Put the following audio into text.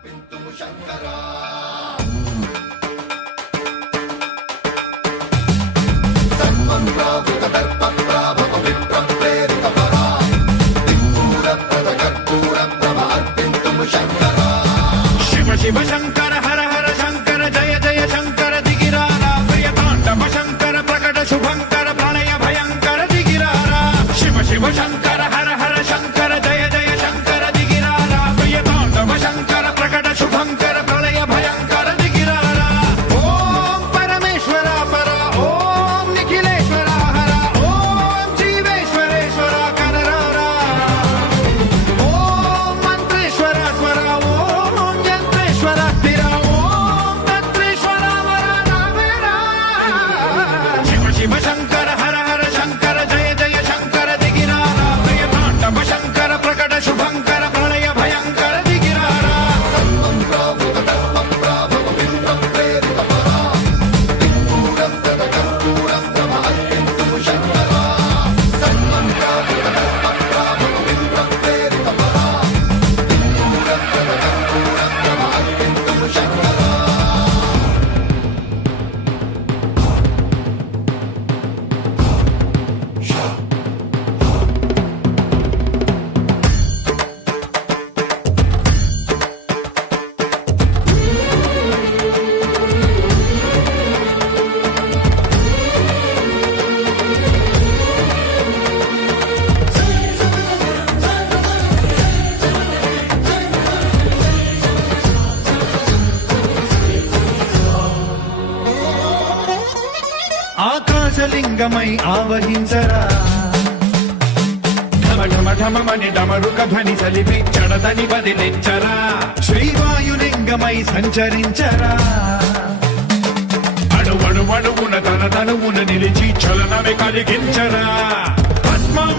సమర్పింతుము శంకరా సర్వం ప్రావృత దర్ప ప్రాభవ విప్ర ప్రేరిత పరా దిక్పూర ప్రద కర్పూర ప్రభ అర్పింతుము శంకరా శివ శివ శంకర హర హర శంకర జయ జయ శంకర దిగిరారా ప్రియ తాండవ శంకర ప్రకట శుభంకర ప్రణయ భయంకర దిగిరారా శివ శివ శంకర హర హర శంకర జయ జయ శంకర దిగిరారా ప్రియ తాండవ శంకర ప్రకట శుభంకర ప్రళయ భయంకర దిగిరారా ఓం పరమేశ్వర పర ఓం నిఖిలేశ్వర హర ఓం జీవేశ్వరేశ్వర కనరారా ఓం మంత్రేశ్వర స్వర ఓం యంత్రేశ్వర స్థిర ఓం తంత్రేశ్వర వర నావేరా శివ శివ శంకర హర హర శంకర జయ జయ శంకర దిగిరారా ప్రియ తాండవ శంకర ప్రకట శుభంకర ప్రళయ భయంకర దిగిరారా సర్వం ప్రావృత దర్ప ప్రాభవ విప్ర ప్రేరిత పరా దిక్పూర ప్రద కర్పూర ప్రభ అర్పింతుము శంకరా సర్వం ప్రావృత దర్ప ప్రాభవ విప్ర ప్రేరిత పరా దిక్పూర ప్రద కర్పూర ప్రభ అర్పింతుము శంకరా ఆకాశలింగమై ఆవహించరా ఢమ ఢమ ఢమమని డమరుక ధ్వని సలిపి చడదని బదిలించరా శ్రీవాయులింగమై సంచరించరా అణువణువున తన తనువున నిలిచి చలనమే కలిగించరా భస్మం